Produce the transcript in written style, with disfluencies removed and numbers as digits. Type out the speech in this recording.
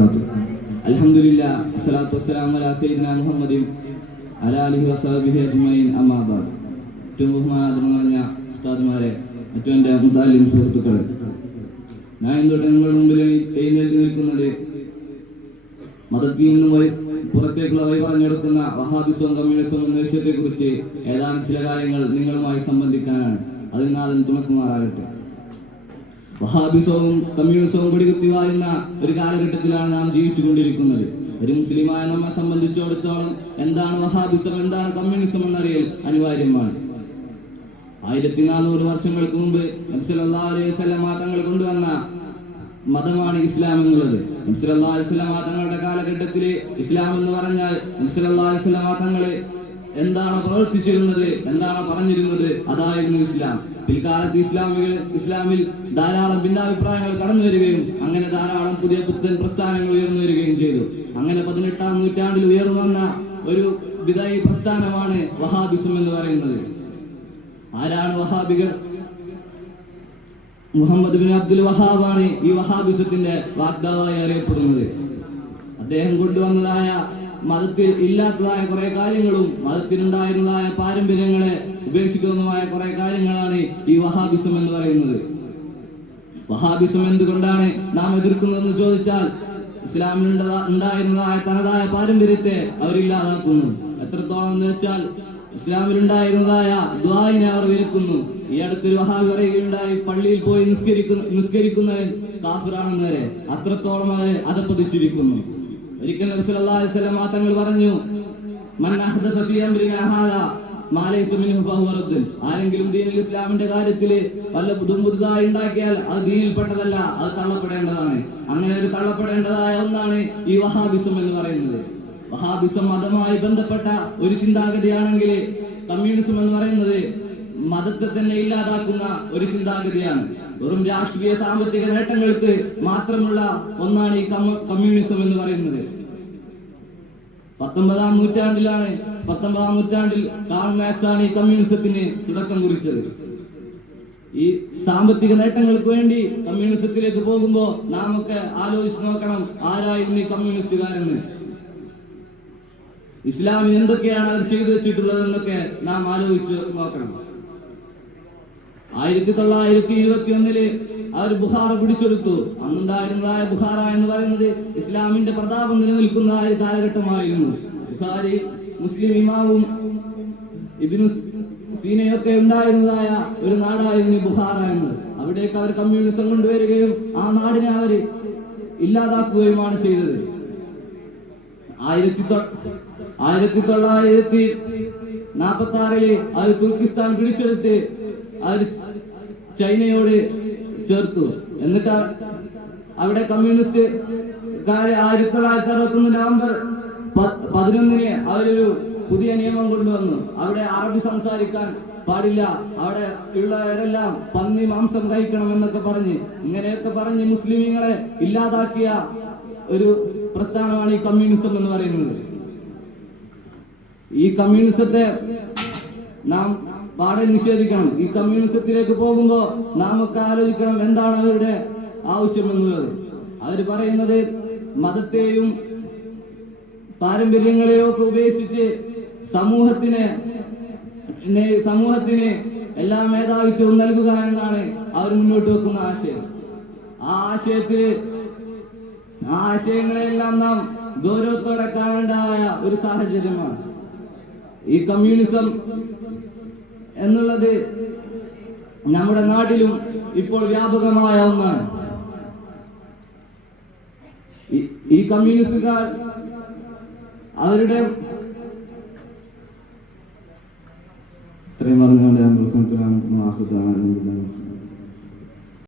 وبركاته. الحمد لله والصلاة والسلام على سيدنا محمد وعلى آله وصحبه أجمعين أما بعد. ഏറ്റവും ബഹുമാനം നിറഞ്ഞ ഉസ്താദുമാരെ, ഏറ്റവും എൻ്റെ മുതാലിം സുഹൃത്തുക്കളെ, ഞാൻ ഇന്നോട്ട് നിങ്ങളുടെ മുമ്പിൽ എഴുന്നേറ്റ് നിൽക്കുന്നത് മതത്തിൽ നിന്നും പുറത്തേക്കുള്ള വഴി പറഞ്ഞെടുക്കുന്ന വഹാബിസവും കമ്മ്യൂണിസവും എന്ന വിഷയത്തെക്കുറിച്ച് ഏതാനും ചില കാര്യങ്ങൾ നിങ്ങളുമായി സംബന്ധിക്കാനാണ്. അതിൽ നാഥൻ തുണക്കുമാറാകട്ടെ. വഹാബിസവും കമ്മ്യൂണിസവും കൊടികുത്തുക എന്ന ഒരു കാലഘട്ടത്തിലാണ് നാം ജീവിച്ചു കൊണ്ടിരിക്കുന്നത്. ഒരു മുസ്ലിമായ നമ്മെ സംബന്ധിച്ചിടത്തോളം എന്താണ് വഹാബിസം, എന്താണ് കമ്മ്യൂണിസം എന്നറിയൽ അനിവാര്യമാണ്. 1400 വർഷങ്ങൾക്ക് മുമ്പ് നബി സല്ലല്ലാഹു അലൈഹി വസല്ലം തങ്ങൾ കൊണ്ടുവന്ന മതമാണ് ഇസ്ലാം എന്നുള്ളത്. നബി സല്ലല്ലാഹു അലൈഹി വസല്ലം തങ്ങളുടെ കാലഘട്ടത്തിൽ ഇസ്ലാം എന്ന് പറഞ്ഞാൽ നബി സല്ലല്ലാഹു അലൈഹി വസല്ലം തങ്ങൾ എന്താണ് പ്രവർത്തിച്ചിരുന്നത്, എന്താണ് പറഞ്ഞിരുന്നത്, അതായിരുന്നു ഇസ്ലാം. പിൽക്കാലത്ത് ഇസ്ലാമിൽ ധാരാളം ഭിന്നാഭിപ്രായങ്ങൾ കടന്നു വരികയും അങ്ങനെ ധാരാളം പുതിയ പുത്തൻ പ്രസ്ഥാനങ്ങൾ ഉയർന്നു വരികയും ചെയ്തു. അങ്ങനെ 18ാം നൂറ്റാണ്ടിൽ ഉയർന്നു വന്ന ഒരു ബിദഈ പ്രസ്ഥാനമാണ് വഹാബിസം എന്ന് പറയുന്നത്. ആരാണ് വഹാബികൾ? മുഹമ്മദ് ബിൻ അബ്ദുൽ വഹാബാണ് ഈ വഹാബിസത്തിന്റെ വാഗ്ദാവായി അറിയപ്പെടുന്നത്. അദ്ദേഹം കൊണ്ടുവന്നതായ മതത്തിൽ ഇല്ലാത്തതായ കുറെ കാര്യങ്ങളും മതത്തിലുണ്ടായിരുന്നതായ പാരമ്പര്യങ്ങളെ ഉപേക്ഷിക്കുന്നതുമായ കുറെ കാര്യങ്ങളാണ് ഈ വഹാബിസം എന്ന് പറയുന്നത്. വഹാബിസം എന്തുകൊണ്ടാണ് നാം എതിർക്കുന്നതെന്ന് ചോദിച്ചാൽ, ഇസ്ലാമിൽ ഉണ്ടായിരുന്നതായ തനതായ പാരമ്പര്യത്തെ അവരില്ലാതാക്കുന്നു. എത്രത്തോളം എന്ന് വെച്ചാൽ ഇസ്ലാമിൽ ഉണ്ടായിരുന്നതായ ദുആഇനെ അവർ വിലക്കുന്നു. ഈ അടുത്തൊരു വഹാബി പറയുകയുണ്ടായി, പള്ളിയിൽ പോയി നിസ്കരിക്കുന്നവൻ കാഫിറാണെന്ന് വരെ. അത്രത്തോളം അവർ അധപ്പതിച്ചിരിക്കുന്നു. ഒരിക്കൽ നബി സല്ലല്ലാഹു അലൈഹി വസല്ലം തങ്ങൾ പറഞ്ഞു, മൻ അഹ്ദസ ഫീ അംരിനാ ഹാദാ മാ ലൈസ മിൻഹു ഫഹുവ റദ്ദുൻ. ആരെങ്കിലും ദീനുൽ ഇസ്ലാമിന്റെ കാര്യത്തിൽ വല്ല പുതുതായി ഉണ്ടാക്കിയാൽ അത് ദീനിൽപ്പെട്ടതല്ല, അത് തള്ളപ്പെടേണ്ടതാണ്. അങ്ങനെ ഒരു തള്ളപ്പെടേണ്ടതായ ഒന്നാണ് ഈ വഹാബിസം എന്ന് പറയുന്നത്. വഹാബിസം മതവുമായി ബന്ധപ്പെട്ട ഒരു ചിന്താഗതിയാണെങ്കിൽ കമ്മ്യൂണിസം എന്ന് പറയുന്നത് മതത്തെ തന്നെ ഇല്ലാതാക്കുന്ന ഒരു ചിന്താഗതിയാണ്. വെറും രാഷ്ട്രീയ സാമ്പത്തിക നേട്ടങ്ങൾക്ക് മാത്രമുള്ള ഒന്നാണ് ഈ കമ്മ്യൂണിസം എന്ന് പറയുന്നത്. 19ാം നൂറ്റാണ്ടിൽ കാൾ മാർക്സ് ആണ് ഈ കമ്മ്യൂണിസത്തിന് തുടക്കം കുറിച്ചത്. ഈ സാമ്പത്തിക നേട്ടങ്ങൾക്ക് വേണ്ടി കമ്മ്യൂണിസത്തിലേക്ക് പോകുമ്പോൾ നാം ഒക്കെ ആലോചിച്ച് നോക്കണം, ആരായിരുന്നു ഈ കമ്മ്യൂണിസ്റ്റുകാരെന്ന്. ഇസ്ലാമിന് എന്തൊക്കെയാണ് അവർ ചെയ്തു വെച്ചിട്ടുള്ളത് എന്നൊക്കെ നാം ആലോചിച്ച് നോക്കണം. 1921 അവർ ബുഖാറ പിടിച്ചെടുത്തു. അന്നുണ്ടായിരുന്നതായ ബുഖാറ എന്ന് പറയുന്നത് ഇസ്ലാമിന്റെ പ്രതാപം നിലനിൽക്കുന്ന ഒരു കാലഘട്ടമായിരുന്നു. ബുഖാരി മുസ്ലിം ഇമാമും ഇബ്നു സീനയൊക്കെ ഉണ്ടായിരുന്നതായ ഒരു നാടായിരുന്നു ബുഖാറ എന്ന്. അവിടേക്ക് അവർ കമ്മ്യൂണിസം കൊണ്ടുവരികയും ആ നാടിനെ അവർ ഇല്ലാതാക്കുകയുമാണ് ചെയ്തത്. 1946 അവർ തുർക്കിസ്ഥാൻ പിടിച്ചെടുത്ത് അവർ ചൈനയോട് ചേർത്തു. എന്നിട്ട് അവിടെ കമ്മ്യൂണിസ്റ്റ് 1961 നവംബർ 11 അവരൊരു പുതിയ നിയമം കൊണ്ടുവന്നു. അവിടെ അറബി സംസാരിക്കാൻ പാടില്ല, അവിടെ ഉള്ളവരെല്ലാം പന്നി മാംസം കഴിക്കണം എന്നൊക്കെ പറഞ്ഞ്, ഇങ്ങനെയൊക്കെ പറഞ്ഞ് മുസ്ലിമീങ്ങളെ ഇല്ലാതാക്കിയ ഒരു പ്രസ്ഥാനമാണ് ഈ കമ്മ്യൂണിസം എന്ന് പറയുന്നത്. ഈ കമ്മ്യൂണിസത്തെ നാം പാടെ നിഷേധിക്കണം. ഈ കമ്മ്യൂണിസത്തിലേക്ക് പോകുമ്പോൾ നാം ഒക്കെ ആലോചിക്കണം എന്താണ് അവരുടെ ആവശ്യം എന്നുള്ളത്. അവർ പറയുന്നത് മതത്തെയും പാരമ്പര്യങ്ങളെയും ഒക്കെ ഉപേക്ഷിച്ച് സമൂഹത്തിന് എല്ലാ മേധാവിത്വവും നൽകുക എന്നാണ് അവർ മുന്നോട്ട് വെക്കുന്ന ആശയം. ആ ആശയങ്ങളെല്ലാം നാം ഗൗരവത്തോടെ കാണേണ്ടതായ ഒരു സാഹചര്യമാണ്. ഈ കമ്മ്യൂണിസം എന്നുള്ളത് നമ്മുടെ നാട്ടിലും ഇപ്പോൾ വ്യാപകമായ ഒന്നാണ്. ഈ കമ്മ്യൂണിസ്റ്റുകാർ അവരുടെ ഇത്രയും പറഞ്ഞുകൊണ്ട് ഞാൻ പ്രസംഗിക്കാൻ